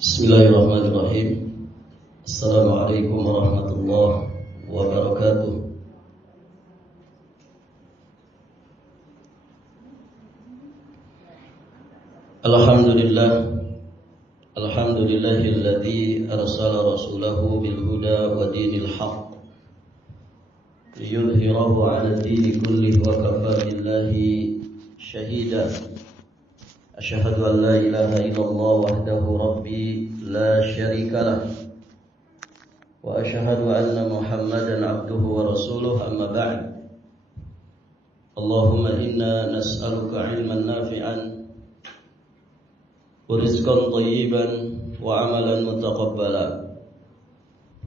Bismillahirrahmanirrahim. Assalamualaikum warahmatullahi wabarakatuh. Alhamdulillahilladzi arsala rasulahu bil huda wa dinil haqq liyudhhirahu 'ala ad-dini kullihi wa kafa billahi shahida. Asyhadu an la ilaha illallah wahdahu rabbi la syarika lah wa asyhadu anna Muhammadan 'abduhu wa rasuluh, amma ba'd. Allahumma inna nas'aluka 'ilman nafi'an wa rizqan thayyiban wa 'amalan mutaqabbala.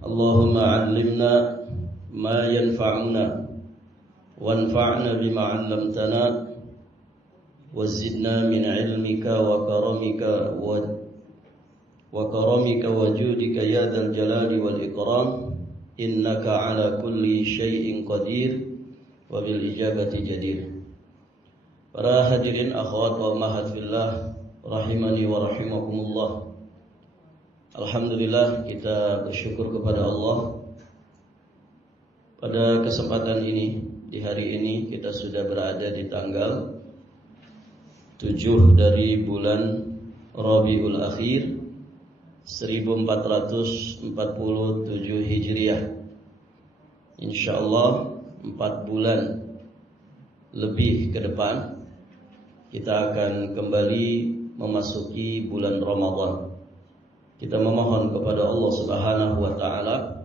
Allahumma 'allimna ma yanfa'una wanfa'na bima 'allamtana wazidna min ilmika wa karamika wa judika ya dzal jalali wal ikram, innaka ala kulli syai'in qadir wa bil ijabati jadir. Para hadirin akhwat wa ummahat fillah rahimani wa rahimakumullah. Alhamdulillah, kita bersyukur kepada Allah. Pada kesempatan ini, di hari ini kita sudah berada di tanggal 7 dari bulan Rabiul Akhir 1447 Hijriah. Insyaallah 4 bulan lebih ke depan kita akan kembali memasuki bulan Ramadan. Kita memohon kepada Allah Subhanahu wa taala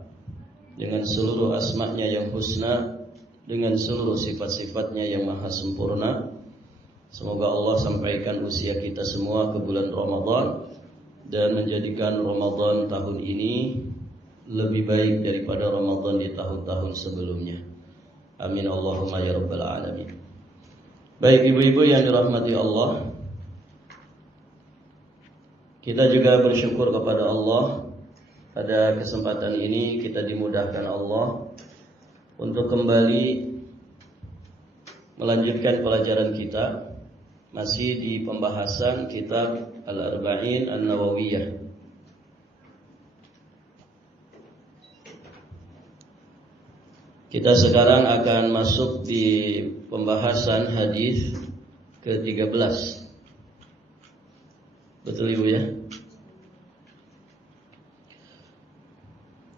dengan seluruh asma-Nya yang husna, dengan seluruh sifat-sifatnya yang maha sempurna, semoga Allah sampaikan usia kita semua ke bulan Ramadan dan menjadikan Ramadan tahun ini lebih baik daripada Ramadan di tahun-tahun sebelumnya. Amin Allahumma ya rabbal alamin. Baik ibu-ibu yang dirahmati Allah, kita juga bersyukur kepada Allah. Pada kesempatan ini kita dimudahkan Allah untuk kembali melanjutkan pelajaran kita, masih di pembahasan kitab Al-Arba'in An-Nawawiyah. Kita sekarang akan masuk di pembahasan hadis ke-13. Betul Ibu ya?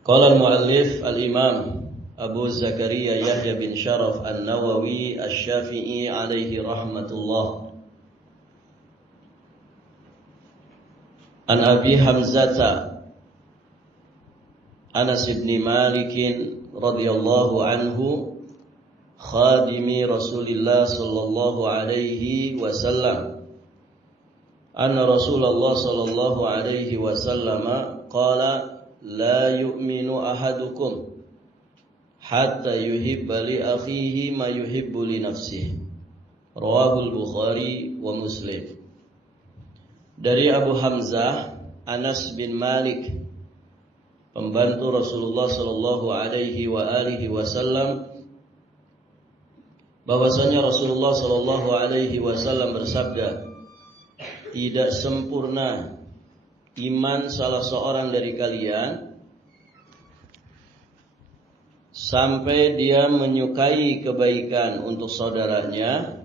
Qala al-muallif al-imam Abu Zakaria Yahya bin Sharaf An-Nawawi Asy-Syafi'i alaihi rahmatullah. An Abi Hamzata Anas bin Malik radhiyallahu anhu khadimi Rasulillah sallallahu alaihi wasallam anna Rasulullah sallallahu alaihi wasallam qala la yu'minu ahadukum hatta yuhibba li akhihi ma yuhibbu li nafsihi. Rawahul Bukhari wa Muslim. Dari Abu Hamzah Anas bin Malik, pembantu Rasulullah sallallahu alaihi wasallam, bahwasanya Rasulullah sallallahu alaihi wasallam bersabda, tidak sempurna iman salah seorang dari kalian sampai dia menyukai kebaikan untuk saudaranya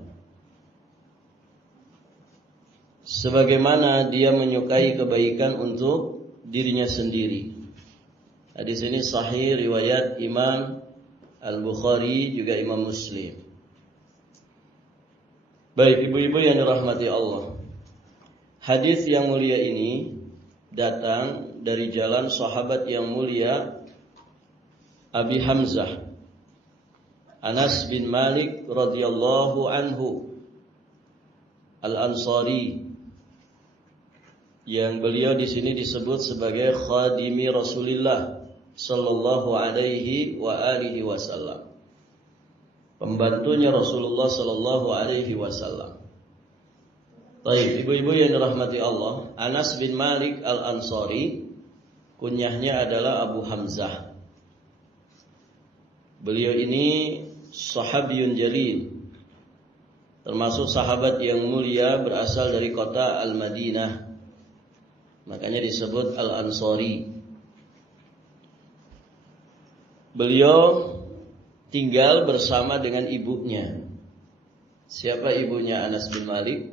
sebagaimana dia menyukai kebaikan untuk dirinya sendiri. Hadis ini sahih riwayat Imam Al-Bukhari juga Imam Muslim. Baik ibu-ibu yang dirahmati Allah, hadis yang mulia ini datang dari jalan sahabat yang mulia Abi Hamzah Anas bin Malik radhiyallahu anhu Al-Ansari, yang beliau di sini disebut sebagai khadimi Rasulullah sallallahu alaihi wasallam, pembantunya Rasulullah sallallahu alaihi wasallam. Baik, ibu-ibu yang dirahmati Allah, Anas bin Malik Al-Ansari, kunyahnya adalah Abu Hamzah. Beliau ini sahabiyun jalil, termasuk sahabat yang mulia berasal dari kota Al-Madinah. Makanya disebut Al-Ansari. Beliau tinggal bersama dengan ibunya. Siapa ibunya Anas bin Malik?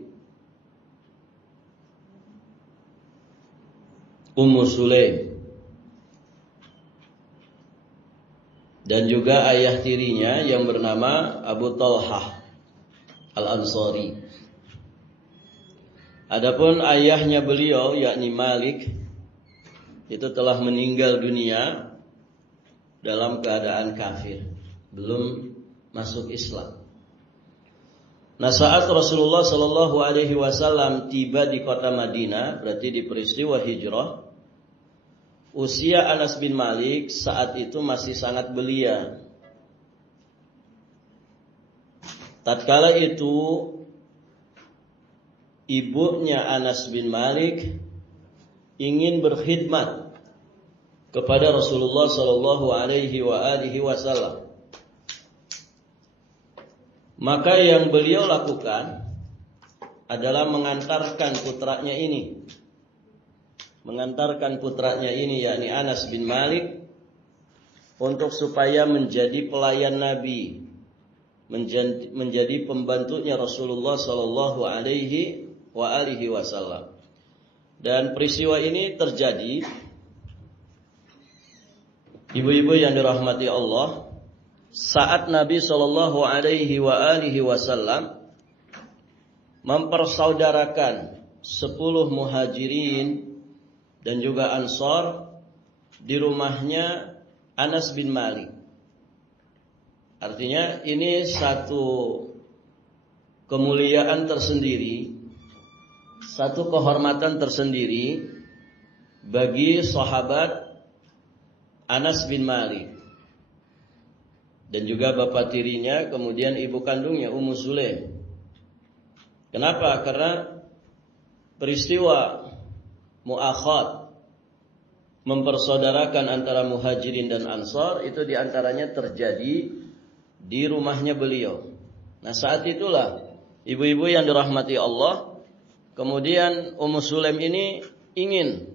Ummu Sulaim. Dan juga ayah tirinya yang bernama Abu Talhah Al-Ansari. Adapun ayahnya beliau yakni Malik itu telah meninggal dunia dalam keadaan kafir, belum masuk Islam. Nah, saat Rasulullah Shallallahu Alaihi Wasallam tiba di kota Madinah, berarti di peristiwa hijrah, usia Anas bin Malik saat itu masih sangat belia. Tatkala itu ibunya Anas bin Malik ingin berkhidmat kepada Rasulullah Shallallahu Alaihi Wasallam. Maka yang beliau lakukan adalah mengantarkan putranya ini. Yakni Anas bin Malik untuk supaya menjadi pelayan Nabi, menjadi pembantunya Rasulullah Sallallahu Alaihi Wasallam. Dan peristiwa ini terjadi, ibu-ibu yang dirahmati Allah, saat Nabi Sallallahu Alaihi Wasallam mempersaudarakan 10 muhajirin dan juga Ansar di rumahnya Anas bin Malik. Artinya ini satu kemuliaan tersendiri, satu kehormatan tersendiri bagi sahabat Anas bin Malik dan juga bapak tirinya, kemudian ibu kandungnya Ummu Sulaim. Kenapa? Karena peristiwa mu'akhad, mempersaudarakan antara muhajirin dan ansar, itu diantaranya terjadi di rumahnya beliau. Nah, saat itulah ibu-ibu yang dirahmati Allah, kemudian Ummu Sulaim ini ingin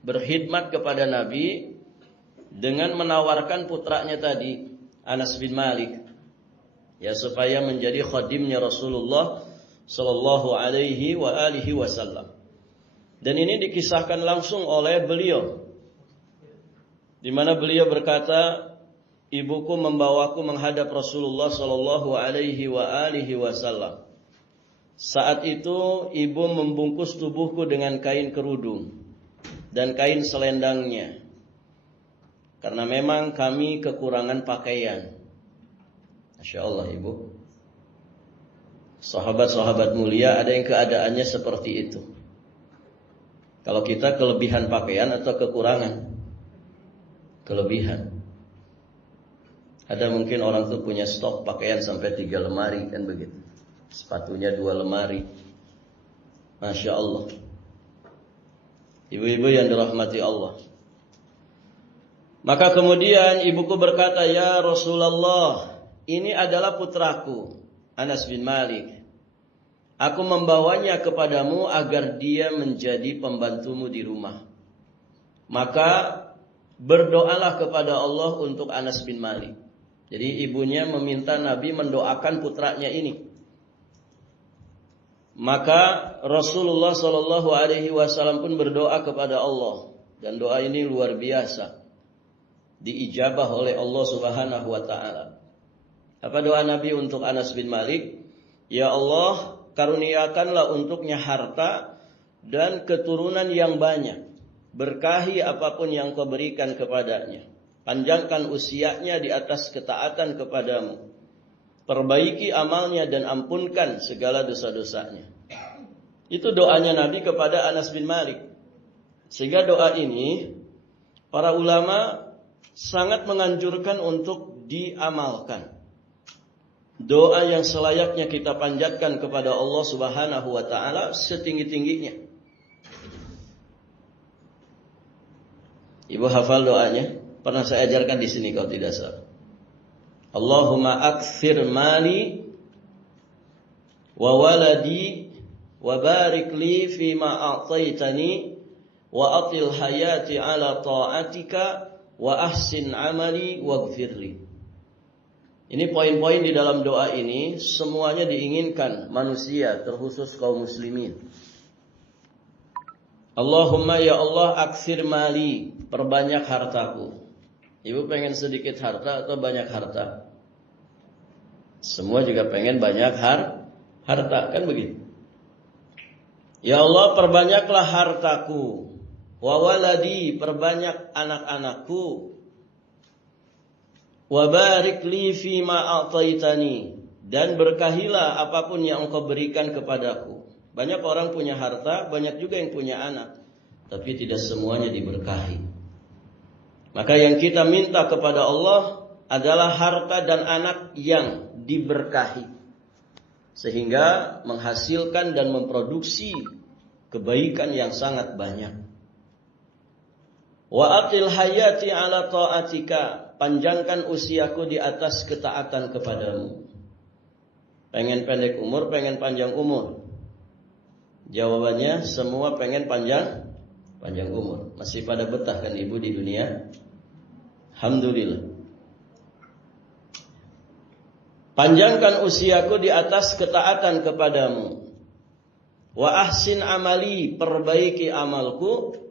berkhidmat kepada Nabi dengan menawarkan putranya tadi, Anas bin Malik, ya, supaya menjadi khadimnya Rasulullah Sallallahu Alaihi Wasallam. Dan ini dikisahkan langsung oleh beliau, di mana beliau berkata, ibuku membawaku menghadap Rasulullah Sallallahu Alaihi Wasallam. Saat itu ibu membungkus tubuhku dengan kain kerudung dan kain selendangnya, karena memang kami kekurangan pakaian. Masya Allah, ibu. Sahabat-sahabat mulia ada yang keadaannya seperti itu. Kalau kita kelebihan pakaian atau kekurangan? Kelebihan. Ada mungkin orang tuh punya stok pakaian sampai 3 lemari, kan begitu. Sepatunya 2 lemari. Masya Allah. Ibu-ibu yang dirahmati Allah. Maka kemudian ibuku berkata, ya Rasulullah, ini adalah putraku, Anas bin Malik. Aku membawanya kepadamu agar dia menjadi pembantumu di rumah. Maka berdoalah kepada Allah untuk Anas bin Malik. Jadi ibunya meminta Nabi mendoakan putranya ini. Maka Rasulullah Shallallahu Alaihi Wasallam pun berdoa kepada Allah, dan doa ini luar biasa, diijabah oleh Allah Subhanahu Wa Taala. Apa doa Nabi untuk Anas bin Malik? Ya Allah, karuniakanlah untuknya harta dan keturunan yang banyak. Berkahi apapun yang kau berikan kepadanya. Panjangkan usianya di atas ketaatan kepadamu. Perbaiki amalnya dan ampunkan segala dosa-dosanya. Itu doanya Nabi kepada Anas bin Malik. Sehingga doa ini para ulama sangat menganjurkan untuk diamalkan. Doa yang selayaknya kita panjatkan kepada Allah Subhanahu wa taala setinggi-tingginya. Ibu hafal doanya? Pernah saya ajarkan di sini kalau tidak salah. Allahumma akthir mali wa waladi wa barik li fima a'taitani wa atil hayati ala ta'atika wa ahsin amali waghfirli. Ini poin-poin di dalam doa ini semuanya diinginkan manusia, terkhusus kaum muslimin. Allahumma ya Allah aktsir mali, perbanyak hartaku. Ibu pengen sedikit harta atau banyak harta? Semua juga pengen banyak harta, kan begitu? Ya Allah perbanyaklah hartaku. Wa waladi, perbanyak anak-anakku. Wa barik li fima a'taitani, dan berkahilah apapun yang Engkau berikan kepadaku. Banyak orang punya harta, banyak juga yang punya anak, tapi tidak semuanya diberkahi. Maka yang kita minta kepada Allah adalah harta dan anak yang diberkahi, sehingga menghasilkan dan memproduksi kebaikan yang sangat banyak. Wa atil hayati ala ta'atika, panjangkan usiaku di atas ketaatan kepadamu. Pengen pendek umur, pengen panjang umur? Jawabannya semua pengen panjang umur. Masih pada betah kan ibu di dunia? Alhamdulillah. Panjangkan usiaku di atas ketaatan kepadamu. Wa ahsin amali, perbaiki amalku.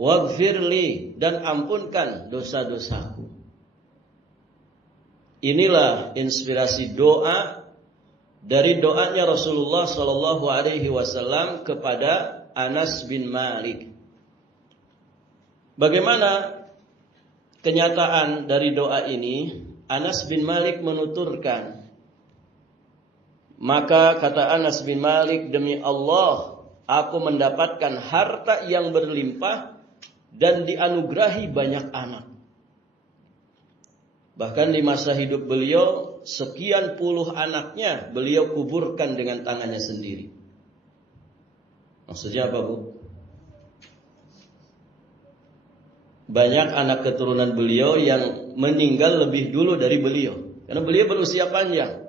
Waghfirli, dan ampunkan dosa-dosaku. Inilah inspirasi doa dari doanya Rasulullah sallallahu alaihi wasallam kepada Anas bin Malik. Bagaimana kenyataan dari doa ini? Anas bin Malik menuturkan, maka kata Anas bin Malik, demi Allah, aku mendapatkan harta yang berlimpah dan dianugerahi banyak anak. Bahkan di masa hidup beliau, sekian puluh anaknya beliau kuburkan dengan tangannya sendiri. Maksudnya apa, Bu? Banyak anak keturunan beliau yang meninggal lebih dulu dari beliau, karena beliau berusia panjang.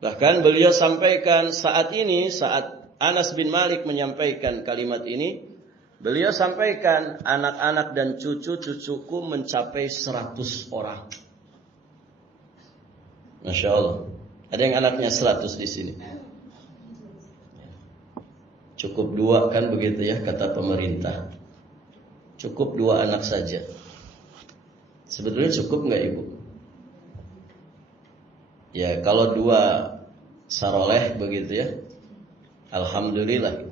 Bahkan beliau sampaikan saat ini, saat Anas bin Malik menyampaikan kalimat ini, beliau sampaikan anak-anak dan cucu-cucuku mencapai 100 orang. Masya Allah. Ada yang anaknya 100 di sini. Cukup 2 kan begitu ya kata pemerintah. Cukup 2 anak saja. Sebetulnya cukup nggak ibu? Ya kalau 2 saroleh begitu ya, alhamdulillah.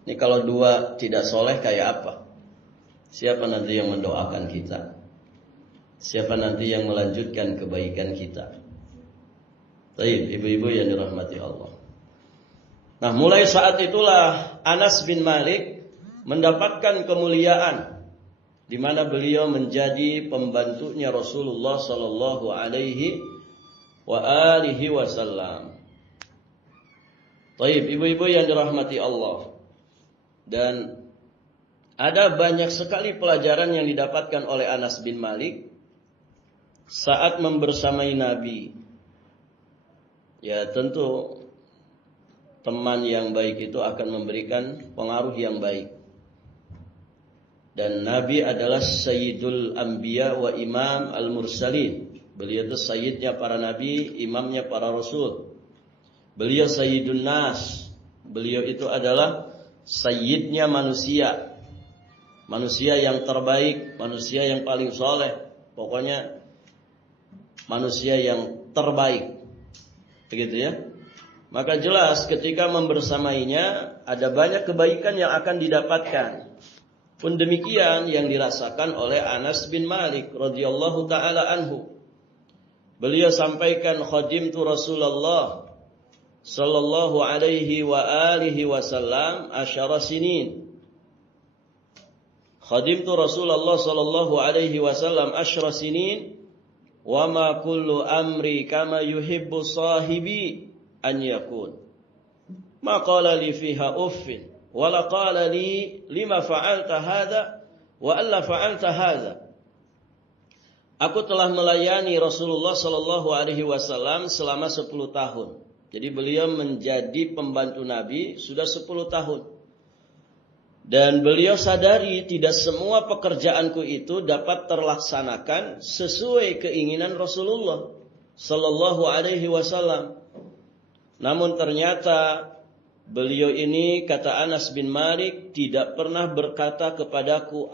Ini kalau 2 tidak soleh kayak apa? Siapa nanti yang mendoakan kita? Siapa nanti yang melanjutkan kebaikan kita? Baik, ibu-ibu yang dirahmati Allah. Nah, mulai saat itulah Anas bin Malik mendapatkan kemuliaan, di mana beliau menjadi pembantunya Rasulullah sallallahu alaihi wasallam. Baik, ibu-ibu yang dirahmati Allah. Dan ada banyak sekali pelajaran yang didapatkan oleh Anas bin Malik saat membersamai Nabi. Ya tentu teman yang baik itu akan memberikan pengaruh yang baik. Dan Nabi adalah Sayyidul Anbiya wa Imam Al-Mursalin. Beliau itu sayyidnya para nabi, imamnya para rasul. Beliau Sayyidun Nas. Beliau itu adalah sayyidnya manusia. Manusia yang terbaik, manusia yang paling soleh. Pokoknya manusia yang terbaik. Begitu ya. Maka jelas ketika membersamainya ada banyak kebaikan yang akan didapatkan. Pun demikian yang dirasakan oleh Anas bin Malik radhiyallahu taala anhu. Beliau sampaikan, khadimtu Rasulullah sallallahu alaihi wa alihi wasallam 10 sinin. Khadimtu Rasulullah sallallahu alaihi wasallam 10 sinin wa ma kullu amri kama yuhibbu sahibi an yakun. Ma qala li fiha uffin wa la qala li lima fa'alta hadha wa alla fa'alta hadha. Aku telah melayani Rasulullah sallallahu alaihi wasallam selama 10 tahun. Jadi beliau menjadi pembantu Nabi sudah 10 tahun. Dan beliau sadari tidak semua pekerjaanku itu dapat terlaksanakan sesuai keinginan Rasulullah sallallahu alaihi wasallam. Namun ternyata beliau ini, kata Anas bin Malik, tidak pernah berkata kepadaku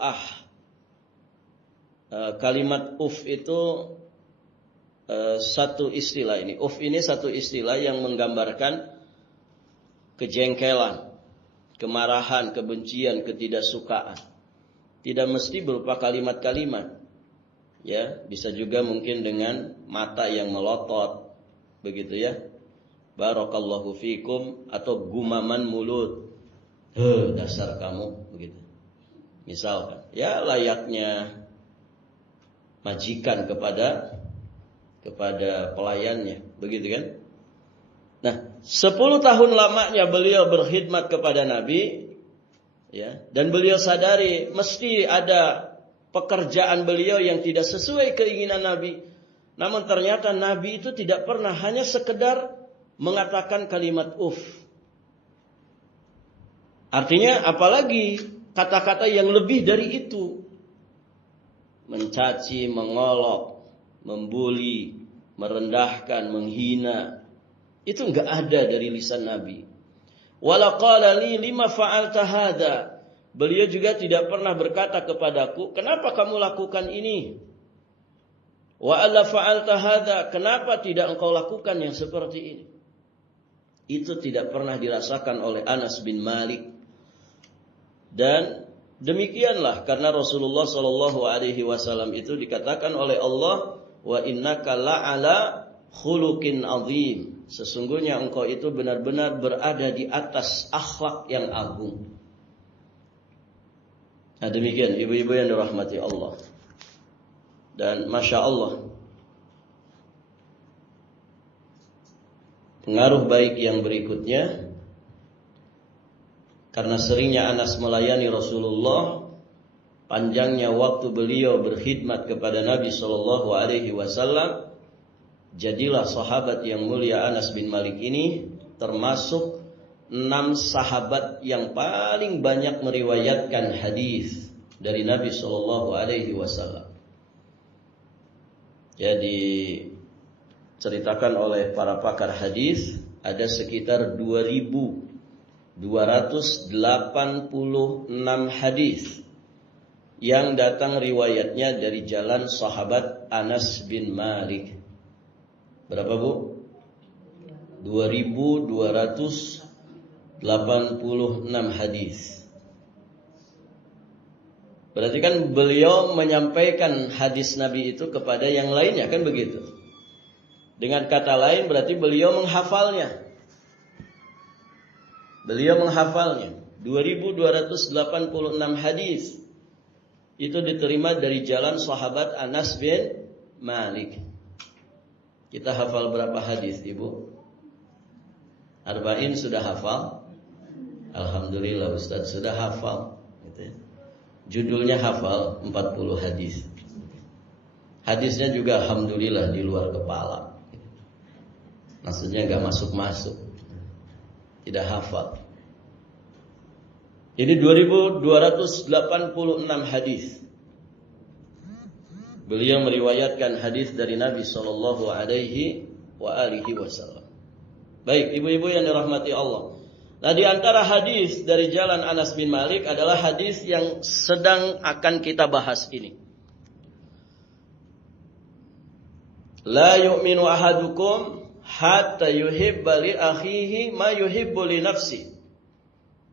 kalimat itu satu istilah ini. Ini satu istilah yang menggambarkan kejengkelan, kemarahan, kebencian, ketidaksukaan. Tidak mesti berupa kalimat-kalimat. Ya, bisa juga mungkin dengan mata yang melotot, begitu ya. Barakallahu fikum, atau gumaman mulut. Dasar kamu, begitu. Misalkan, ya layaknya majikan kepada pelayannya, begitu kan? Nah, 10 tahun lamanya beliau berkhidmat kepada Nabi, ya, dan beliau sadari mesti ada pekerjaan beliau yang tidak sesuai keinginan Nabi. Namun ternyata Nabi itu tidak pernah hanya sekedar mengatakan kalimat Artinya apalagi kata-kata yang lebih dari itu. Mencaci, mengolok, membuli, merendahkan, menghina. Itu enggak ada dari lisan Nabi. Wala qala li lima fa'alta hadza. Beliau juga tidak pernah berkata kepadaku, "Kenapa kamu lakukan ini?" Wa alla fa'alta hadza, kenapa tidak engkau lakukan yang seperti ini? Itu tidak pernah dirasakan oleh Anas bin Malik. Dan demikianlah karena Rasulullah sallallahu alaihi wasallam itu dikatakan oleh Allah, "Wa innaka la'ala khuluqin azim." Sesungguhnya engkau itu benar-benar berada di atas akhlak yang agung. Nah, demikian ibu-ibu yang dirahmati Allah. Dan Masya Allah, pengaruh baik yang berikutnya, karena seringnya Anas melayani Rasulullah, panjangnya waktu beliau berkhidmat kepada Nabi sallallahu alaihi wasallam, jadilah sahabat yang mulia Anas bin Malik ini termasuk 6 sahabat yang paling banyak meriwayatkan hadis dari Nabi sallallahu alaihi wasallam. Jadi ceritakan oleh para pakar hadis ada sekitar 2.286 hadis yang datang riwayatnya dari jalan sahabat Anas bin Malik. Berapa, Bu? 2.286 hadis. Berarti kan beliau menyampaikan hadis Nabi itu kepada yang lainnya, kan begitu? Dengan kata lain berarti beliau menghafalnya. Beliau menghafalnya. 2.286 hadis itu diterima dari jalan sahabat Anas bin Malik. Kita hafal berapa hadis, Ibu? Arba'in sudah hafal? Alhamdulillah Ustaz sudah hafal, gitu ya. Judulnya hafal 40 hadis. Hadisnya juga alhamdulillah di luar kepala. Maksudnya enggak masuk-masuk. Tidak hafal. Ini 2.286 hadis. Beliau meriwayatkan hadis dari Nabi sallallahu alaihi wasallam. Baik, ibu-ibu yang dirahmati Allah. Nah, di antara hadis dari jalan Anas bin Malik adalah hadis yang sedang akan kita bahas ini. La yu'minu ahadukum hatta yuhibba li akhihi ma yuhibbu li nafsi.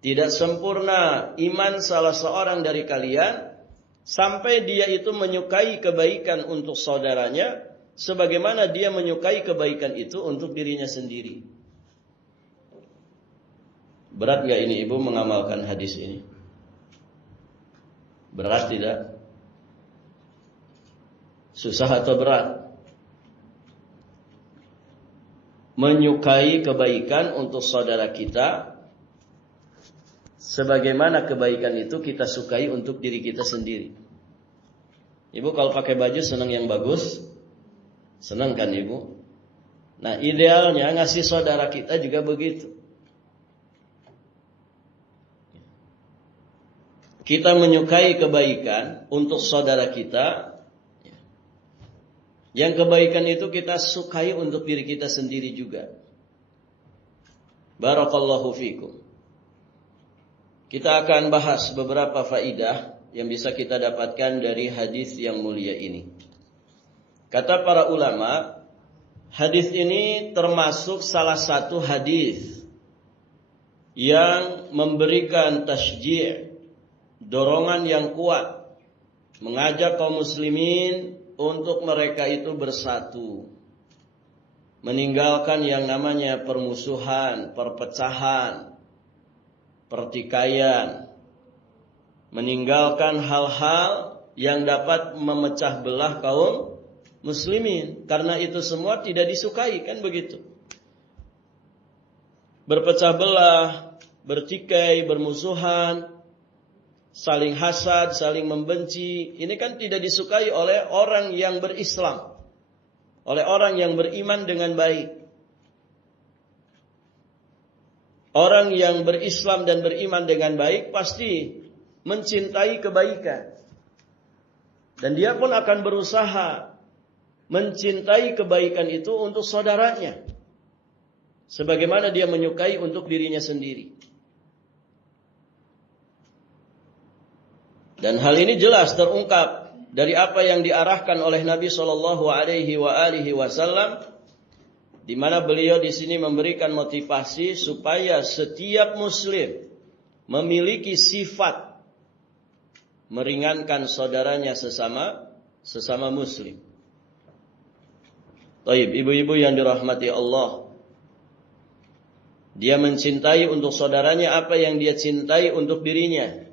Tidak sempurna iman salah seorang dari kalian sampai dia itu menyukai kebaikan untuk saudaranya sebagaimana dia menyukai kebaikan itu untuk dirinya sendiri. Berat gak ini ibu mengamalkan hadis ini? Berat tidak? Susah atau berat? Menyukai kebaikan untuk saudara kita sebagaimana kebaikan itu kita sukai untuk diri kita sendiri. Ibu kalau pakai baju senang yang bagus? Senang kan ibu? Nah, idealnya ngasih saudara kita juga begitu. kita menyukai kebaikan untuk saudara kita, yang kebaikan itu kita sukai untuk diri kita sendiri juga. Barakallahu fikum. Kita akan bahas beberapa faidah yang bisa kita dapatkan dari hadis yang mulia ini. Kata para ulama, hadis ini termasuk salah satu hadis yang memberikan tasji', dorongan yang kuat, mengajak kaum muslimin untuk mereka itu bersatu, meninggalkan yang namanya permusuhan, perpecahan, pertikaian, meninggalkan hal-hal yang dapat memecah belah kaum muslimin, karena itu semua tidak disukai, kan begitu. Berpecah belah, bertikai, bermusuhan, saling hasad, saling membenci, ini kan tidak disukai oleh orang yang berislam, oleh orang yang beriman dengan baik. Orang yang berislam dan beriman dengan baik pasti mencintai kebaikan, dan dia pun akan berusaha mencintai kebaikan itu untuk saudaranya, sebagaimana dia menyukai untuk dirinya sendiri. Dan hal ini jelas terungkap dari apa yang diarahkan oleh Nabi Shallallahu Alaihi Wasallam, di mana beliau di sini memberikan motivasi supaya setiap Muslim memiliki sifat meringankan saudaranya sesama Muslim. Taib, ibu-ibu yang dirahmati Allah, dia mencintai untuk saudaranya apa yang dia cintai untuk dirinya.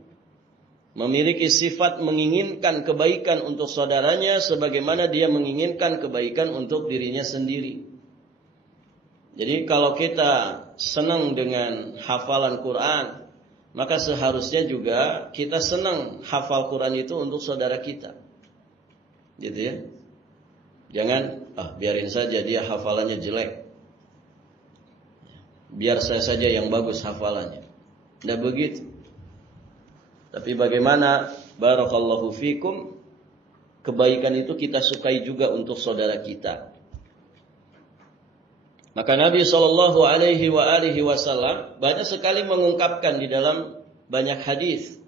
Memiliki sifat menginginkan kebaikan untuk saudaranya sebagaimana dia menginginkan kebaikan untuk dirinya sendiri. Jadi kalau kita senang dengan hafalan Quran, maka seharusnya juga kita senang hafal Quran itu untuk saudara kita. Gitu ya. Jangan, biarin saja dia hafalannya jelek, biar saya saja yang bagus hafalannya. Tidak begitu. Tapi bagaimana, barakallahu fikum, kebaikan itu kita sukai juga untuk saudara kita. Maka Nabi Shallallahu Alaihi Wasallam banyak sekali mengungkapkan di dalam banyak hadis,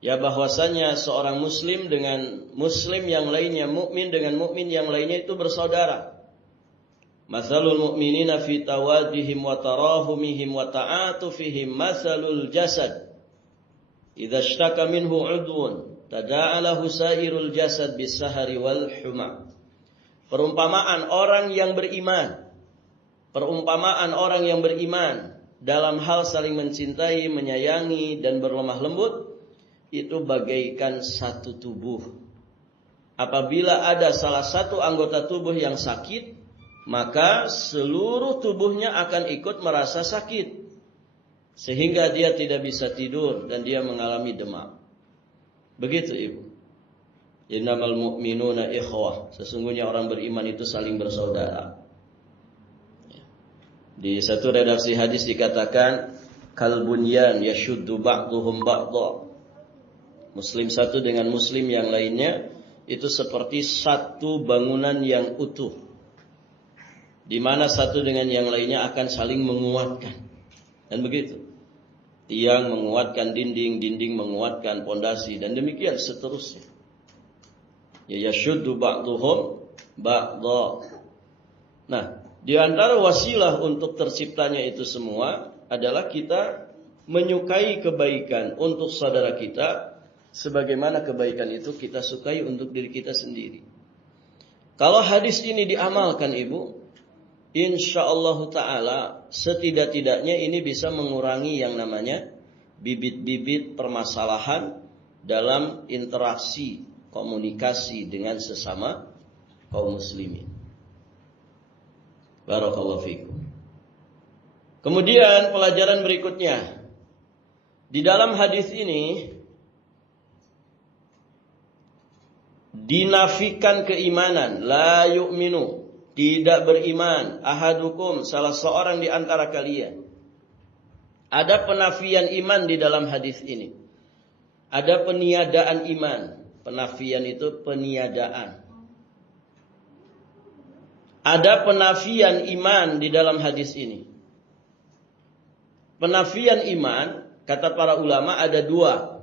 ya, bahwasanya seorang muslim dengan muslim yang lainnya, mukmin dengan mukmin yang lainnya itu bersaudara. Matsalul mu'minina fi tawaddihim wa tarahumihim wa ta'atufihim matsalul jasad. Idza ishtaka minhu 'udwun tada'alahu sa'irul jasad bis-sahari wal huma. Perumpamaan orang yang beriman, perumpamaan orang yang beriman dalam hal saling mencintai, menyayangi dan berlemah lembut itu bagaikan satu tubuh. Apabila ada salah satu anggota tubuh yang sakit, maka seluruh tubuhnya akan ikut merasa sakit, sehingga dia tidak bisa tidur dan dia mengalami demam. Begitu ibu. Innamal mu'minuna ikhwah. Sesungguhnya orang beriman itu saling bersaudara. Di satu redaksi hadis dikatakan, kal bunyan yashuddu ba'duhum ba'dha. Muslim satu dengan muslim yang lainnya itu seperti satu bangunan yang utuh, di mana satu dengan yang lainnya akan saling menguatkan. Dan begitu, tiang menguatkan dinding, dinding menguatkan pondasi, dan demikian seterusnya. Ya yashuddu ba'duhum ba'dha. Nah, di antara wasilah untuk terciptanya itu semua adalah kita menyukai kebaikan untuk saudara kita, sebagaimana kebaikan itu kita sukai untuk diri kita sendiri. Kalau hadis ini diamalkan ibu, insyaallah ta'ala setidak-tidaknya ini bisa mengurangi yang namanya bibit-bibit permasalahan dalam interaksi komunikasi dengan sesama kaum muslimin. Barakallahu fikum. Kemudian pelajaran berikutnya, di dalam hadis ini dinafikan keimanan, la yu'minu, tidak beriman, ahadukum, salah seorang di antara kalian. Ada penafian iman di dalam hadis ini. ada peniadaan iman. Penafian itu peniadaan. Ada penafian iman di dalam hadis ini. Penafian iman, kata para ulama, ada dua.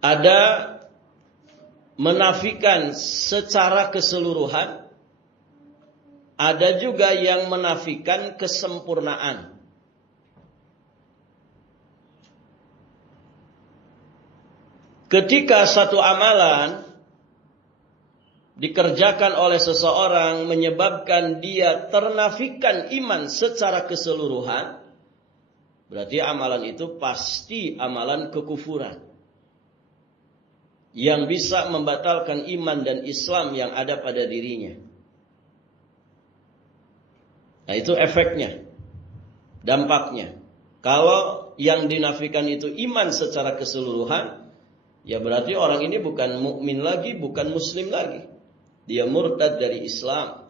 Ada menafikan secara keseluruhan, ada juga yang menafikan kesempurnaan. Ketika satu amalan dikerjakan oleh seseorang menyebabkan dia ternafikan iman secara keseluruhan, berarti amalan itu pasti amalan kekufuran yang bisa membatalkan iman dan Islam yang ada pada dirinya. Nah, itu efeknya, dampaknya. Kalau yang dinafikan itu iman secara keseluruhan, ya berarti orang ini bukan mukmin lagi, bukan muslim lagi. Dia murtad dari Islam.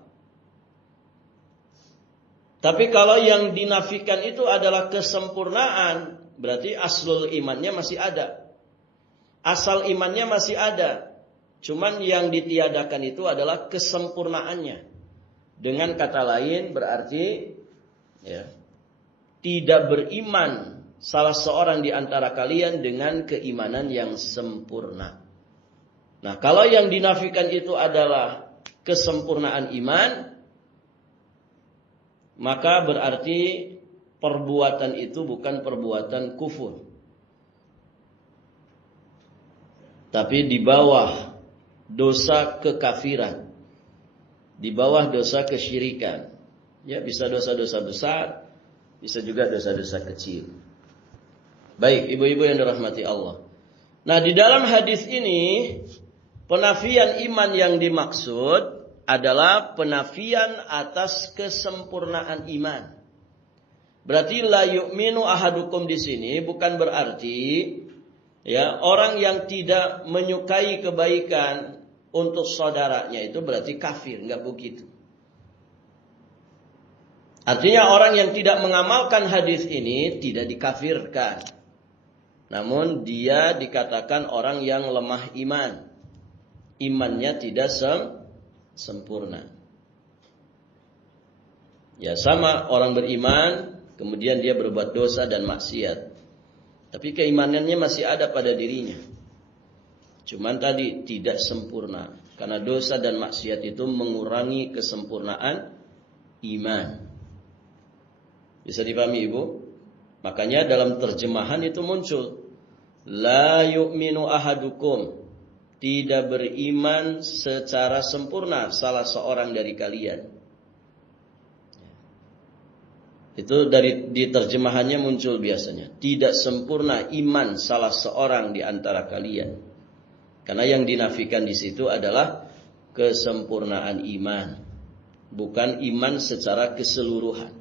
Tapi kalau yang dinafikan itu adalah kesempurnaan, berarti aslul imannya masih ada. Asal imannya masih ada. Cuman yang ditiadakan itu adalah kesempurnaannya. Dengan kata lain berarti ya, tidak beriman salah seorang di antara kalian dengan keimanan yang sempurna. Nah, kalau yang dinafikan itu adalah kesempurnaan iman, maka berarti perbuatan itu bukan perbuatan kufur, tapi di bawah dosa kekafiran, di bawah dosa kesyirikan. Ya, bisa dosa-dosa besar, bisa juga dosa-dosa kecil. Baik, ibu-ibu yang dirahmati Allah. Nah, di dalam hadis ini penafian iman yang dimaksud adalah penafian atas kesempurnaan iman. Berarti la yu'minu ahadukum di sini bukan berarti ya orang yang tidak menyukai kebaikan untuk saudaranya itu berarti kafir, enggak begitu. Artinya orang yang tidak mengamalkan hadis ini tidak dikafirkan. Namun dia dikatakan orang yang lemah iman. Imannya tidak sempurna. Ya sama orang beriman, kemudian dia berbuat dosa dan maksiat. Tapi keimanannya masih ada pada dirinya. Cuman tadi tidak sempurna. Karena dosa dan maksiat itu mengurangi kesempurnaan iman. Bisa dipahami Ibu? Makanya dalam terjemahan itu muncul. La yu'minu ahadukum. Tidak beriman secara sempurna salah seorang dari kalian. Itu di terjemahannya muncul biasanya. Tidak sempurna iman salah seorang di antara kalian. Karena yang dinafikan di situ adalah kesempurnaan iman. Bukan iman secara keseluruhan.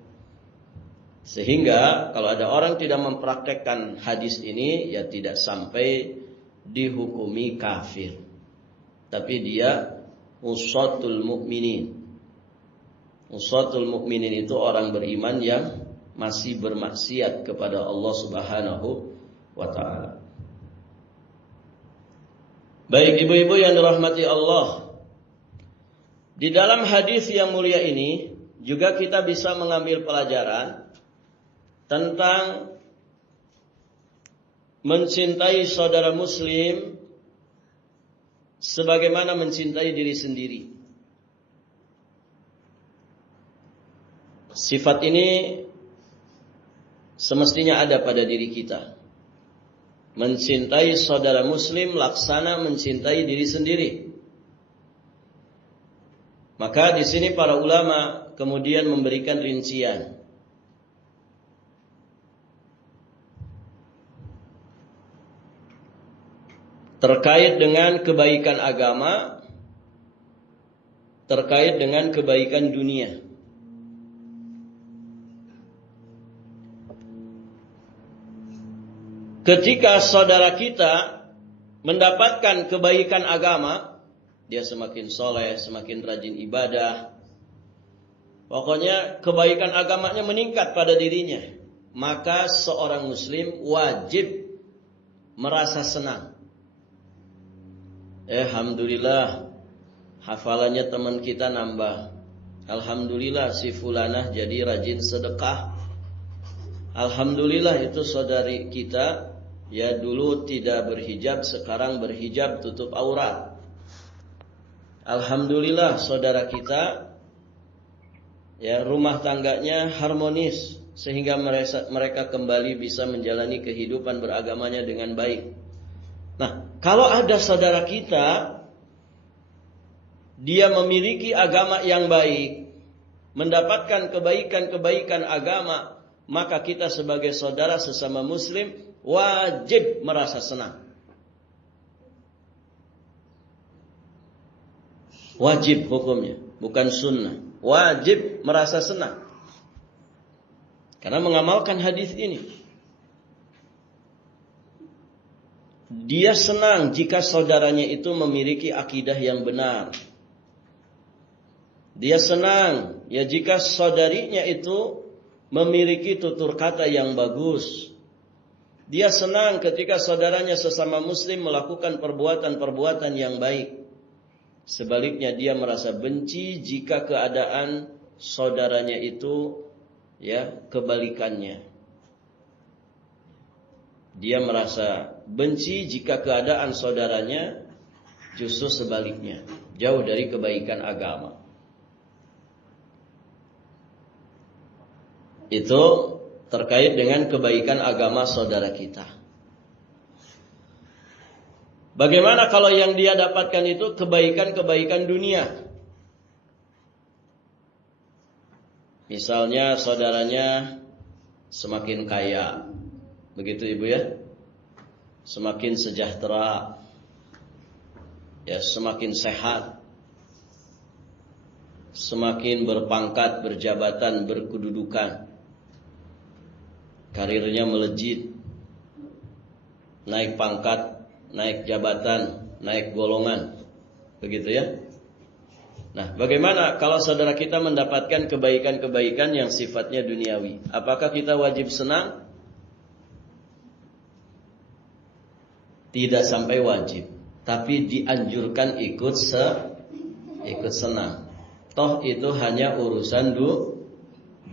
Sehingga kalau ada orang tidak mempraktekkan hadis ini, ya tidak sampai dihukumi kafir. Tapi dia usatul mukminin. Usatul mukminin itu orang beriman yang masih bermaksiat kepada Allah Subhanahu wa taala. Baik ibu-ibu yang dirahmati Allah, di dalam hadis yang mulia ini juga kita bisa mengambil pelajaran tentang mencintai saudara muslim sebagaimana mencintai diri sendiri. Sifat ini semestinya ada pada diri kita. Mencintai saudara muslim laksana mencintai diri sendiri. Maka di sini para ulama kemudian memberikan rincian. Terkait dengan kebaikan agama, terkait dengan kebaikan dunia. Ketika saudara kita mendapatkan kebaikan agama, dia semakin soleh, semakin rajin ibadah. Pokoknya kebaikan agamanya meningkat pada dirinya. maka seorang muslim wajib merasa senang. Alhamdulillah, hafalannya teman kita nambah. Alhamdulillah, si fulanah jadi rajin sedekah. Alhamdulillah, itu saudari kita ya dulu tidak berhijab, sekarang berhijab tutup aurat. Alhamdulillah, saudara kita ya rumah tangganya harmonis sehingga mereka kembali bisa menjalani kehidupan beragamanya dengan baik. Nah, kalau ada saudara kita dia memiliki agama yang baik, mendapatkan kebaikan-kebaikan agama, maka kita sebagai saudara sesama muslim wajib merasa senang. Wajib hukumnya, bukan sunnah. Wajib merasa senang karena mengamalkan hadis ini. Dia senang jika saudaranya itu memiliki akidah yang benar. Dia senang ya jika saudarinya itu memiliki tutur kata yang bagus. Dia senang ketika saudaranya sesama muslim melakukan perbuatan-perbuatan yang baik. Sebaliknya dia merasa benci jika keadaan saudaranya itu ya kebalikannya. Dia merasa benci jika keadaan saudaranya justru sebaliknya, jauh dari kebaikan agama. Itu terkait dengan kebaikan agama saudara kita. Bagaimana kalau yang dia dapatkan itu kebaikan-kebaikan dunia? Misalnya saudaranya semakin kaya, begitu ibu ya, semakin sejahtera, ya semakin sehat, semakin berpangkat, berjabatan, berkedudukan, karirnya melejit, naik pangkat, naik jabatan, naik golongan, begitu ya. Nah, bagaimana kalau saudara kita mendapatkan kebaikan-kebaikan yang sifatnya duniawi? Apakah kita wajib senang? Tidak sampai wajib, tapi dianjurkan ikut senang. Toh itu hanya urusan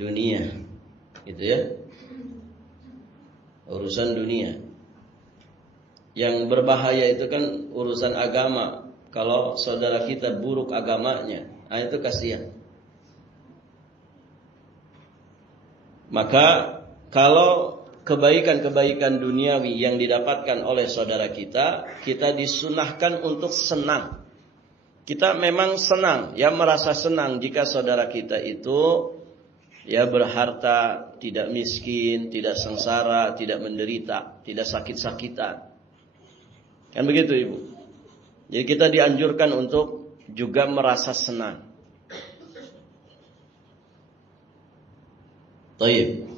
dunia, gitu ya. Urusan dunia. Yang berbahaya itu kan urusan agama. Kalau saudara kita buruk agamanya, itu kasihan. Maka kalau kebaikan-kebaikan duniawi yang didapatkan oleh saudara kita, kita disunahkan untuk senang. Kita memang senang, ya merasa senang jika saudara kita itu ya berharta, tidak miskin, tidak sengsara, tidak menderita, tidak sakit-sakitan. Kan begitu ibu. Jadi kita dianjurkan untuk juga merasa senang. Baik.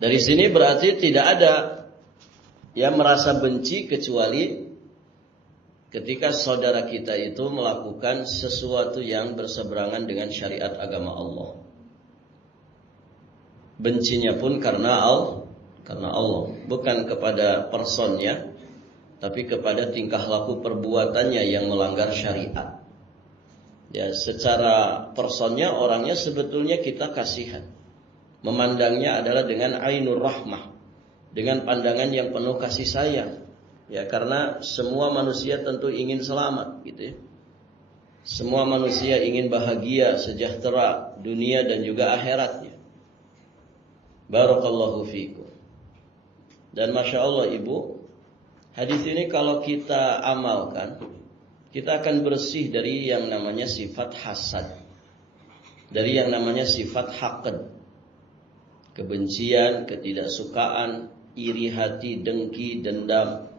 Dari sini berarti tidak ada yang merasa benci kecuali ketika saudara kita itu melakukan sesuatu yang berseberangan dengan syariat agama Allah. Bencinya pun karena Allah, bukan kepada personnya, tapi kepada tingkah laku perbuatannya yang melanggar syariat. Ya, secara personnya orangnya sebetulnya kita kasihan. Memandangnya adalah dengan ainur rahmah, dengan pandangan yang penuh kasih sayang. Ya, karena semua manusia tentu ingin selamat, gitu ya. Semua manusia ingin bahagia, sejahtera dunia dan juga akhiratnya. Barakallahu fikum. Dan masya Allah ibu, hadis ini kalau kita amalkan, kita akan bersih dari yang namanya sifat hasad, dari yang namanya sifat haqd, kebencian, ketidaksukaan, iri hati, dengki, dendam,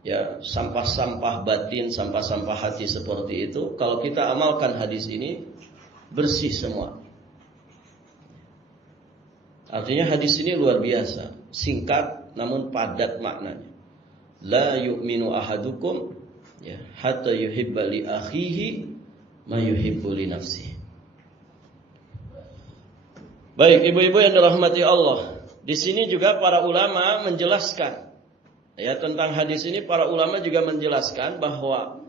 ya sampah-sampah batin, sampah-sampah hati seperti itu. Kalau kita amalkan hadis ini, bersih semua. Artinya hadis ini luar biasa, singkat namun padat maknanya. La yu'minu ahadukum ya hatta yuhibba li akhihi ma yuhibbu li nafsihi. Baik, ibu-ibu yang dirahmati Allah. Di sini juga para ulama menjelaskan, ya, tentang hadis ini para ulama juga menjelaskan bahwa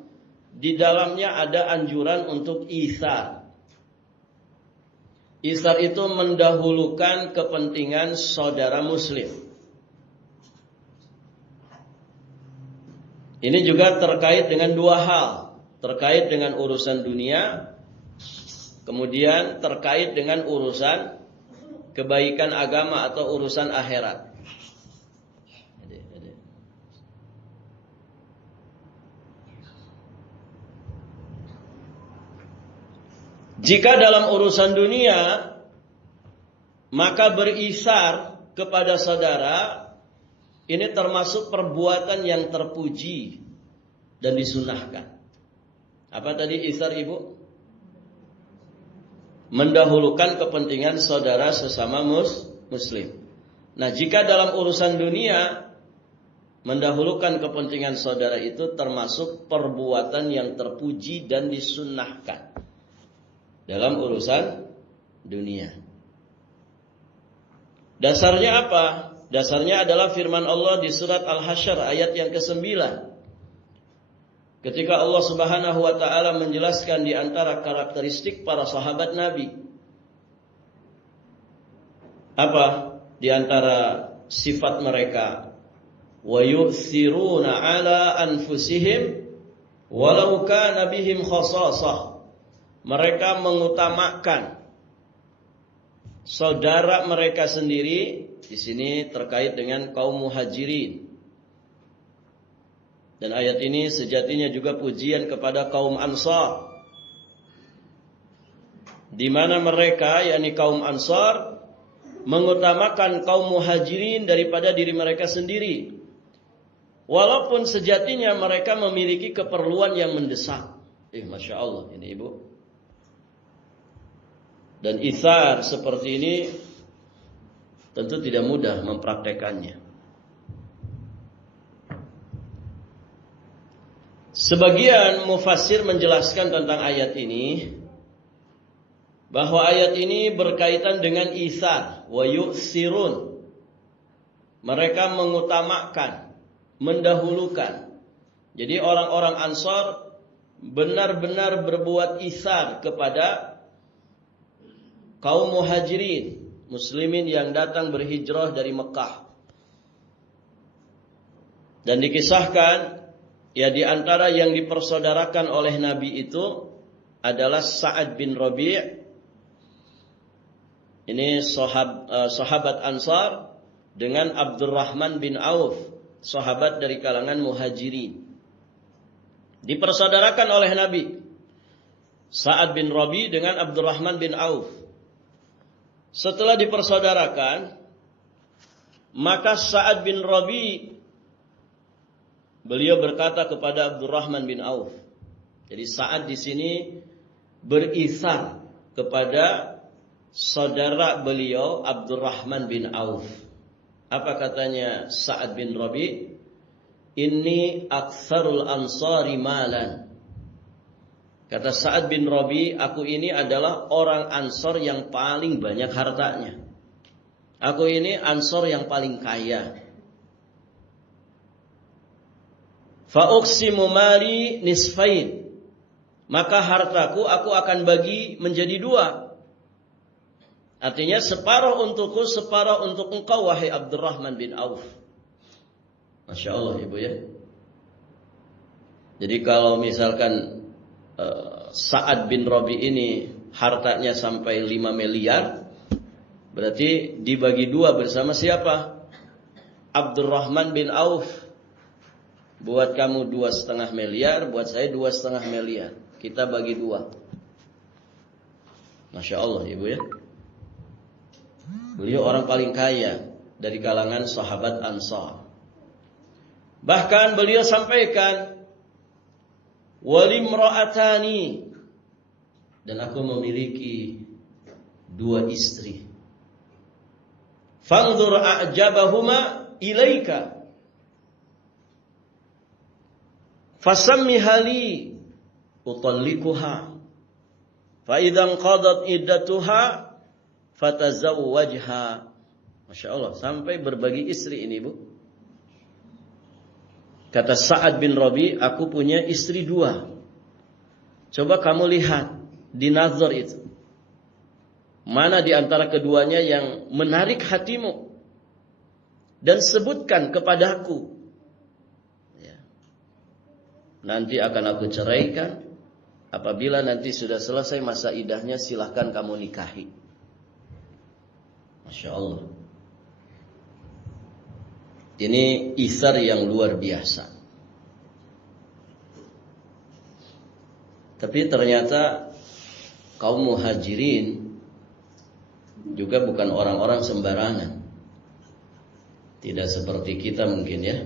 di dalamnya ada anjuran untuk itsar. Itsar itu mendahulukan kepentingan saudara muslim. Ini juga terkait dengan dua hal, terkait dengan urusan dunia, kemudian terkait dengan urusan kebaikan agama atau urusan akhirat. Jika dalam urusan dunia, maka berisar kepada saudara ini termasuk perbuatan yang terpuji dan disunahkan. Apa tadi isar, ibu? Mendahulukan kepentingan saudara sesama muslim. Nah, jika dalam urusan dunia mendahulukan kepentingan saudara itu termasuk perbuatan yang terpuji dan disunnahkan dalam urusan dunia. Dasarnya apa? Dasarnya adalah firman Allah di surat Al-Hasyr ayat yang ke-9. Ketika Allah Subhanahu wa taala menjelaskan di antara karakteristik para sahabat Nabi. Apa di antara sifat mereka? Wa yu'thiruna 'ala anfusihim walau kana bihim khasasah. Mereka mengutamakan saudara mereka sendiri. Di sini terkait dengan kaum Muhajirin. Dan ayat ini sejatinya juga pujian kepada kaum Ansar, di mana mereka, yakni kaum Ansar, mengutamakan kaum Muhajirin daripada diri mereka sendiri, walaupun sejatinya mereka memiliki keperluan yang mendesak. Masya Allah ini ibu. Dan itsar seperti ini tentu tidak mudah mempraktekannya. Sebagian mufassir menjelaskan tentang ayat ini bahwa ayat ini berkaitan dengan itsar, wa yu'sirun. Mereka mengutamakan, mendahulukan. Jadi orang-orang Ansar benar-benar berbuat itsar kepada kaum Muhajirin, muslimin yang datang berhijrah dari Mekah. Dan dikisahkan, ya, di antara yang dipersaudarakan oleh Nabi itu adalah Sa'ad bin Rabi'. Ini sahabat Ansar dengan Abdurrahman bin Auf, sahabat dari kalangan Muhajirin. Dipersaudarakan oleh Nabi Sa'ad bin Rabi' dengan Abdurrahman bin Auf. Setelah dipersaudarakan, maka Sa'ad bin Rabi' beliau berkata kepada Abdurrahman bin Auf. Jadi Sa'ad di sini berisar kepada saudara beliau Abdurrahman bin Auf. Apa katanya Sa'ad bin Rabi'? Inni aktsarul ansari malan. Kata Sa'ad bin Rabi', aku ini adalah orang Ansor yang paling banyak hartanya. Aku ini Ansor yang paling kaya. Fa'uqsimu mali nisfain. Maka hartaku aku akan bagi menjadi dua. Artinya separuh untukku, separuh untuk engkau wahai Abdurrahman bin Auf. Masya Allah ibu ya. Jadi kalau misalkan Sa'ad bin Rabi' ini hartanya sampai 5 miliar, berarti dibagi dua bersama siapa? Abdurrahman bin Auf. Buat kamu 2,5 miliar, buat saya 2,5 miliar. Kita bagi dua. Masya Allah ibu ya. Beliau orang paling kaya dari kalangan sahabat Ansar. Bahkan beliau sampaikan, walimra'atani, dan aku memiliki 2 istri. Fanzur a'jabahuma ilaika fasammiha li utallikuha fa idzan qadat iddatuha fatazawwajha. Masya Allah, sampai berbagi istri ini, Bu. Kata Sa'ad bin Rabi, aku punya istri 2. Coba kamu lihat di nazar itu, mana di antara keduanya yang menarik hatimu, dan sebutkan kepadaku. Ya. Nanti akan aku ceraikan. Apabila nanti sudah selesai masa iddahnya, silahkan kamu nikahi. Masya Allah. Ini ithar yang luar biasa. Tapi ternyata kaum muhajirin juga bukan orang-orang sembarangan. Tidak seperti kita mungkin ya.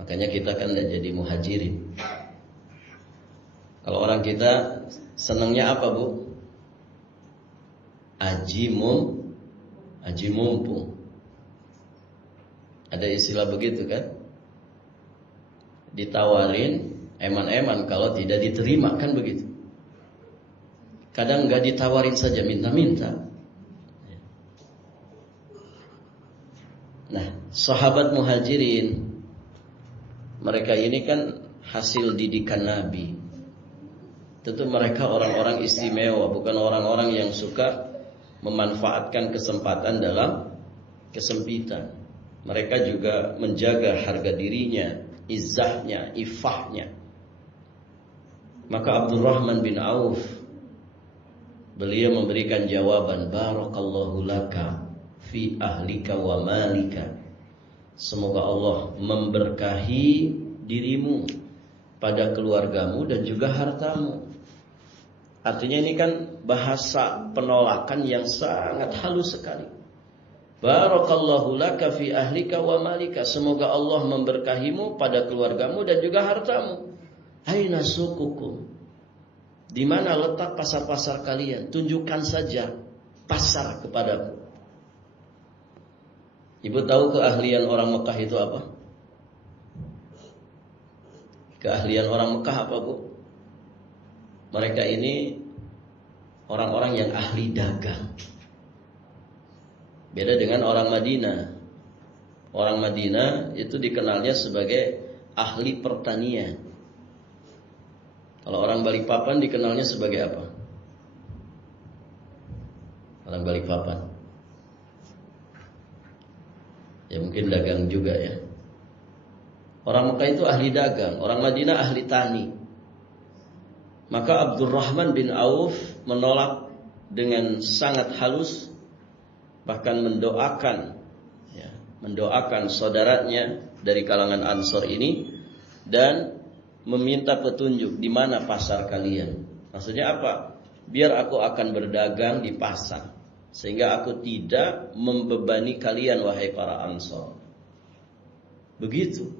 Makanya kita kan tidak jadi muhajirin. Kalau orang kita senangnya apa, Bu? Aji mumpung. Ada istilah begitu kan? Ditawarin eman-eman, kalau tidak diterima, kan begitu. Kadang nggak ditawarin saja, minta-minta. Nah, sahabat muhajirin, mereka ini kan hasil didikan Nabi. Tentu mereka orang-orang istimewa, bukan orang-orang yang suka memanfaatkan kesempatan dalam kesempitan. Mereka juga menjaga harga dirinya, izzahnya, ifahnya. Maka Abdurrahman bin Auf, beliau memberikan jawaban, barakallahu laka fi ahlika wa malika. Semoga Allah memberkahi dirimu pada keluargamu dan juga hartamu. Artinya ini kan bahasa penolakan yang sangat halus sekali. Barakallahu laka fi ahlika wa malika. Semoga Allah memberkahimu pada keluargamu dan juga hartamu. Aina sukukum? Di mana letak pasar-pasar kalian? Tunjukkan saja pasar kepadaku. Ibu tahu keahlian orang Mekah itu apa? Keahlian orang Mekah apa, Bu? Mereka ini orang-orang yang ahli dagang. Beda dengan orang Madinah. Orang Madinah itu dikenalnya sebagai ahli pertanian. Kalau orang Balikpapan dikenalnya sebagai apa? Orang Balikpapan, ya mungkin dagang juga ya. Orang Mekah itu ahli dagang, orang Madinah ahli tani. Maka Abdurrahman bin Auf menolak dengan sangat halus, bahkan mendoakan saudaranya dari kalangan Ansor ini dan meminta petunjuk di mana pasar kalian. Maksudnya apa? Biar aku akan berdagang di pasar, sehingga aku tidak membebani kalian wahai para Ansor. Begitu.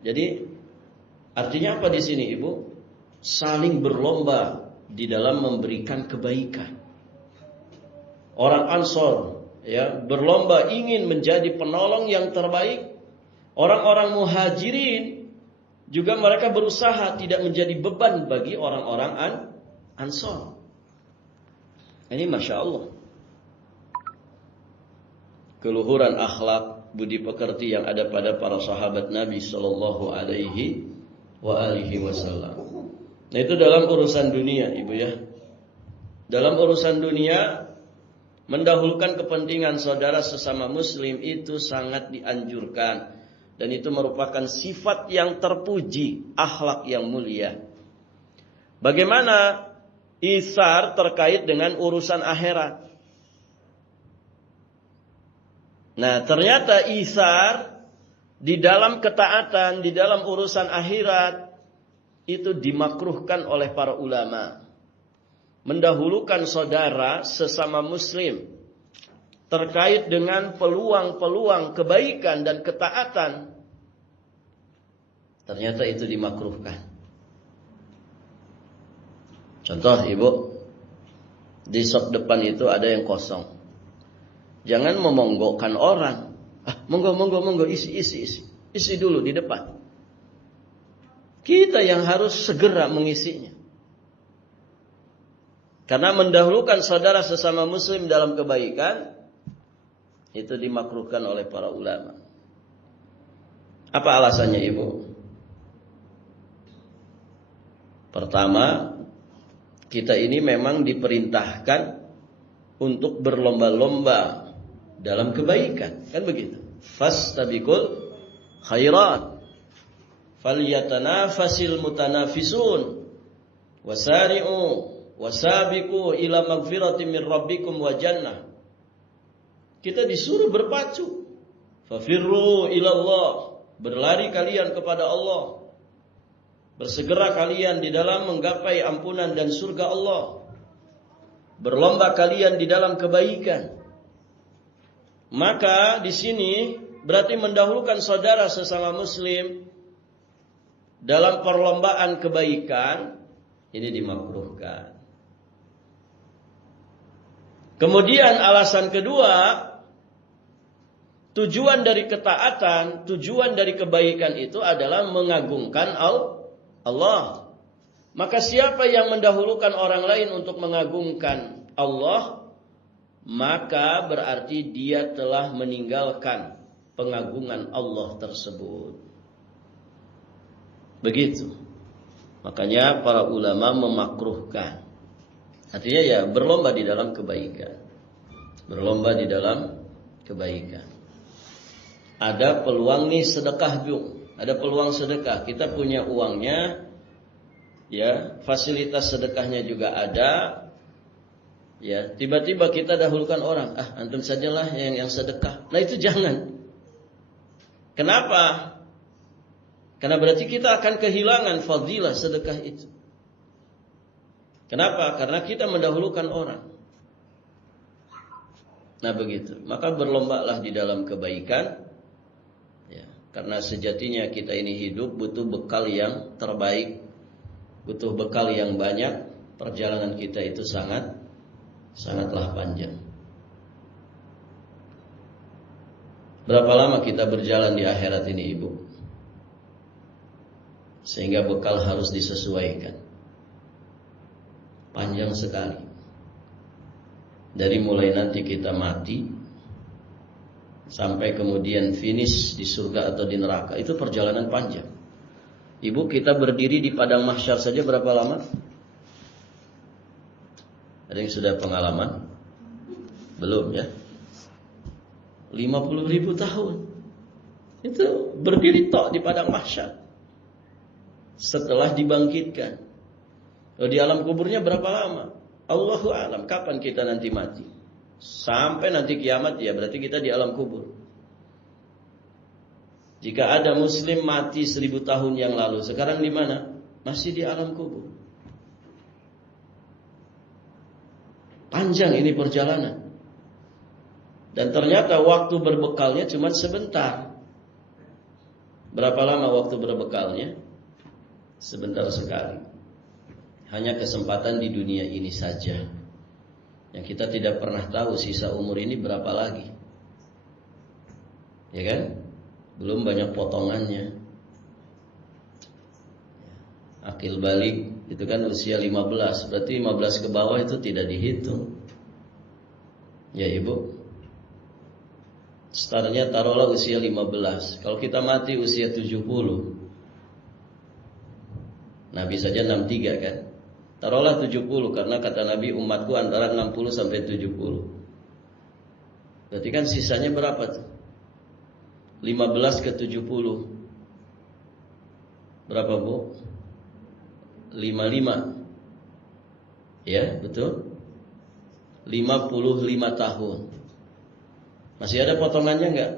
Jadi artinya apa di sini, Ibu? Saling berlomba di dalam memberikan kebaikan. Orang Ansor ya berlomba ingin menjadi penolong yang terbaik. Orang-orang muhajirin juga mereka berusaha tidak menjadi beban bagi orang-orang Ansor. Ini Masya Allah, keluhuran akhlak, budi pekerti yang ada pada para sahabat Nabi Sallallahu Alaihi Wasallam. Nah itu dalam urusan dunia, Ibu ya. Dalam urusan dunia, mendahulukan kepentingan saudara sesama muslim itu sangat dianjurkan. Dan itu merupakan sifat yang terpuji, akhlak yang mulia. Bagaimana isar terkait dengan urusan akhirat? Nah, ternyata isar di dalam ketaatan, di dalam urusan akhirat itu dimakruhkan oleh para ulama. Mendahulukan saudara sesama muslim terkait dengan peluang-peluang kebaikan dan ketaatan, ternyata itu dimakruhkan. Contoh, Ibu, di sop depan itu ada yang kosong. Jangan memonggokkan orang. Monggo, isi dulu di depan. Kita yang harus segera mengisinya. Karena mendahulukan saudara sesama muslim dalam kebaikan itu dimakruhkan oleh para ulama. Apa alasannya, Ibu? Pertama, kita ini memang diperintahkan untuk berlomba-lomba dalam kebaikan, kan begitu? Fastabiqul khairat, falyatanafasil mutanafisun, wasari'u wasabiqu ila magfiratin min rabbikum wa jannah. Kita disuruh berpacu. Fafirru ilallah, berlari kalian kepada Allah. Bersegera kalian di dalam menggapai ampunan dan surga Allah. Berlomba kalian di dalam kebaikan. Maka di sini berarti mendahulukan saudara sesama muslim dalam perlombaan kebaikan ini dimakruhkan. Kemudian alasan kedua, tujuan dari ketaatan, tujuan dari kebaikan itu adalah mengagungkan Allah. Maka siapa yang mendahulukan orang lain untuk mengagungkan Allah, maka berarti dia telah meninggalkan pengagungan Allah tersebut. Begitu. Makanya para ulama memakruhkan. Artinya ya berlomba di dalam kebaikan. Berlomba di dalam kebaikan. Ada peluang nih sedekah, Bu. Ada peluang sedekah. Kita punya uangnya, ya, fasilitas sedekahnya juga ada. Ya, tiba-tiba kita dahulukan orang, antum sajalah yang sedekah. Nah, itu jangan. Kenapa? Karena berarti kita akan kehilangan fadilah sedekah itu. Kenapa? Karena kita mendahulukan orang. Nah, begitu. Maka berlombalah di dalam kebaikan. Ya, karena sejatinya kita ini hidup butuh bekal yang terbaik, butuh bekal yang banyak. Perjalanan kita itu sangatlah panjang. Berapa lama kita berjalan di akhirat ini, Ibu? Sehingga bekal harus disesuaikan. Panjang sekali. Dari mulai nanti kita mati sampai kemudian finish di surga atau di neraka, itu perjalanan panjang. Ibu, kita berdiri di padang mahsyar saja berapa lama? Ada yang sudah pengalaman? Belum, ya? 50.000 tahun. Itu berdiri tok di padang mahsyar. Setelah dibangkitkan. Di alam kuburnya berapa lama? Allahu a'lam, kapan kita nanti mati? Sampai nanti kiamat, ya berarti kita di alam kubur. Jika ada muslim mati 1000 tahun yang lalu, sekarang di mana? Masih di alam kubur. Panjang ini perjalanan. Dan ternyata waktu berbekalnya cuma sebentar. Berapa lama waktu berbekalnya? Sebentar sekali. Hanya kesempatan di dunia ini saja. Yang kita tidak pernah tahu sisa umur ini berapa lagi. Ya kan? Belum banyak potongannya. Akil balik itu kan usia 15. Berarti 15 ke bawah itu tidak dihitung. Ya, Ibu. Startnya taruhlah usia 15. Kalau kita mati usia 70, Nabi saja 63 kan. Taruhlah 70, karena kata Nabi umatku antara 60 sampai 70. Berarti kan sisanya berapa tuh? 15 ke 70. Berapa, Bu? 55. Ya, betul? 55 tahun. Masih ada potongannya enggak?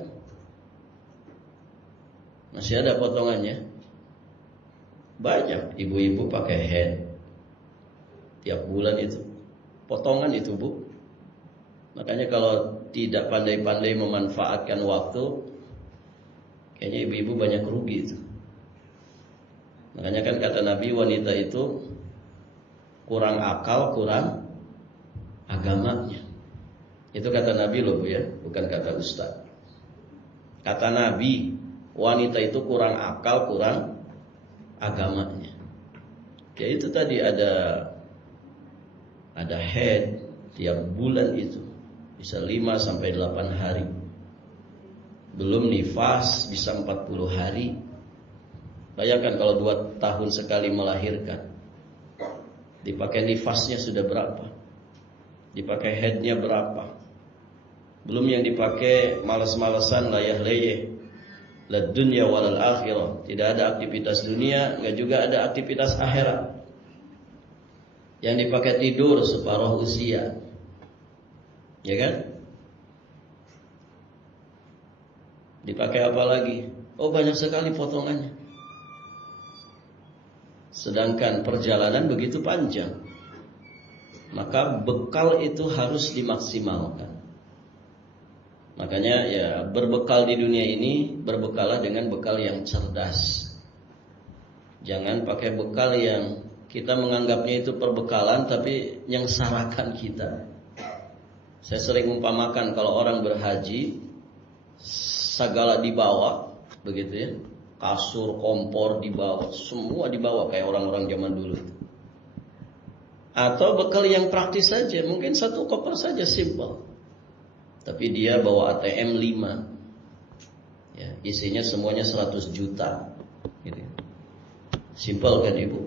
Masih ada potongannya? Banyak ibu-ibu pakai hand tiap bulan itu. Potongan itu, Bu. Makanya kalau tidak pandai-pandai memanfaatkan waktu, kayaknya ibu-ibu banyak rugi itu. Makanya kan kata Nabi, wanita itu kurang akal, kurang agamanya. Itu kata Nabi loh, Bu, ya, bukan kata Ustaz. Kata Nabi, wanita itu kurang akal, kurang agamanya. Ya itu tadi ada ada haid tiap bulan itu bisa 5 sampai 8 hari. Belum nifas bisa 40 hari. Bayangkan kalau 2 tahun sekali melahirkan. Dipakai nifasnya sudah berapa? Dipakai haidnya berapa? Belum yang dipakai malas-malasan layah-layeh. La dunya walal akhirah. Tidak ada aktivitas dunia, enggak juga ada aktivitas akhirat. Yang dipakai tidur separuh usia. Ya kan? Dipakai apa lagi? Oh, banyak sekali potongannya. Sedangkan perjalanan begitu panjang. Maka bekal itu harus dimaksimalkan. Makanya ya berbekal di dunia ini, berbekalah dengan bekal yang cerdas. Jangan pakai bekal yang kita menganggapnya itu perbekalan tapi yang sarakan kita. Saya sering umpamakan kalau orang berhaji, segala dibawa, begitu ya. Kasur, kompor dibawa, semua dibawa kayak orang-orang zaman dulu. Atau bekal yang praktis saja, mungkin 1 koper saja simple. Tapi dia bawa ATM 5. Ya, isinya semuanya 100 juta. Gitu. Simple kan Ibu?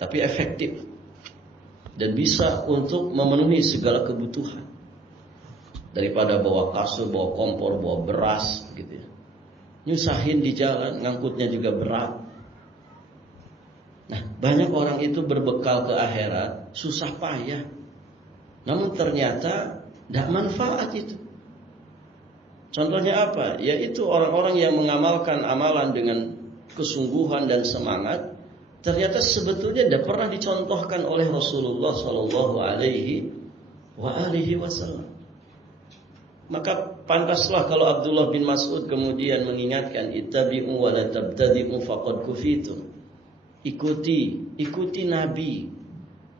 Tapi efektif. Dan bisa untuk memenuhi segala kebutuhan. Daripada bawa kasur, bawa kompor, bawa beras gitu ya. Nyusahin di jalan, ngangkutnya juga berat. Nah, banyak orang itu berbekal ke akhirat susah payah. Namun ternyata tidak manfaat itu. Contohnya apa? Yaitu orang-orang yang mengamalkan amalan dengan kesungguhan dan semangat, ternyata sebetulnya tidak pernah dicontohkan oleh Rasulullah Sallallahu Alaihi Wasallam. Maka pantaslah kalau Abdullah bin Mas'ud kemudian mengingatkan, ittabi'u wa la tabtadi'u faqad kufitum. Ikuti Nabi.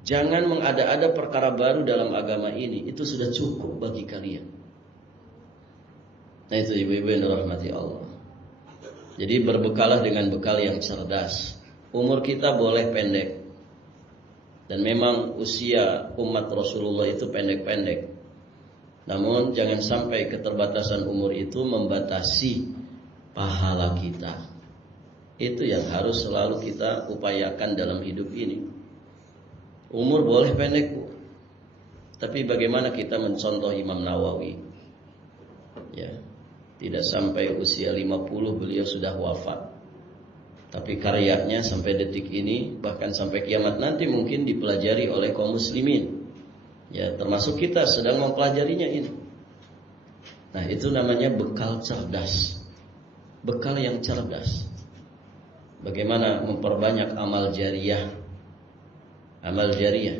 Jangan mengada-ada perkara baru dalam agama ini. Itu sudah cukup bagi kalian. Nah itu ibu-ibu yang dirahmati Allah. Jadi berbekalah dengan bekal yang cerdas. Umur kita boleh pendek. Dan memang usia umat Rasulullah itu pendek-pendek. Namun jangan sampai keterbatasan umur itu membatasi pahala kita. Itu yang harus selalu kita upayakan dalam hidup ini. Umur boleh pendek, Bu. Tapi bagaimana kita mencontoh Imam Nawawi? Ya, tidak sampai usia 50 beliau sudah wafat. Tapi karyanya sampai detik ini, bahkan sampai kiamat nanti mungkin dipelajari oleh kaum muslimin. Ya, termasuk kita sedang mempelajarinya ini. Nah, itu namanya bekal cerdas. Bekal yang cerdas. Bagaimana memperbanyak amal jariyah. Amal jariyah.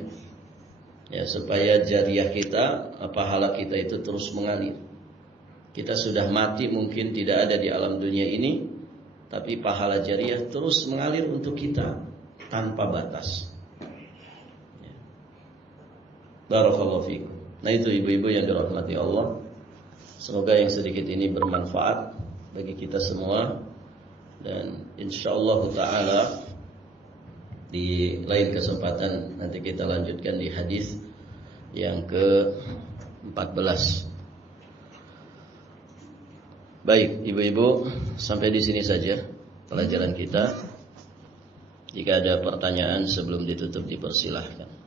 Ya, supaya jariyah kita, pahala kita itu terus mengalir. Kita sudah mati mungkin tidak ada di alam dunia ini, tapi pahala jariyah terus mengalir untuk kita tanpa batas. Barakallahu fiikum. Nah itu ibu-ibu yang dirahmati Allah. Semoga yang sedikit ini bermanfaat bagi kita semua. Dan insyaallah ta'ala di lain kesempatan nanti kita lanjutkan di hadis yang ke-14. Baik ibu-ibu, sampai di sini saja pelajaran kita. Jika ada pertanyaan sebelum ditutup dipersilahkan.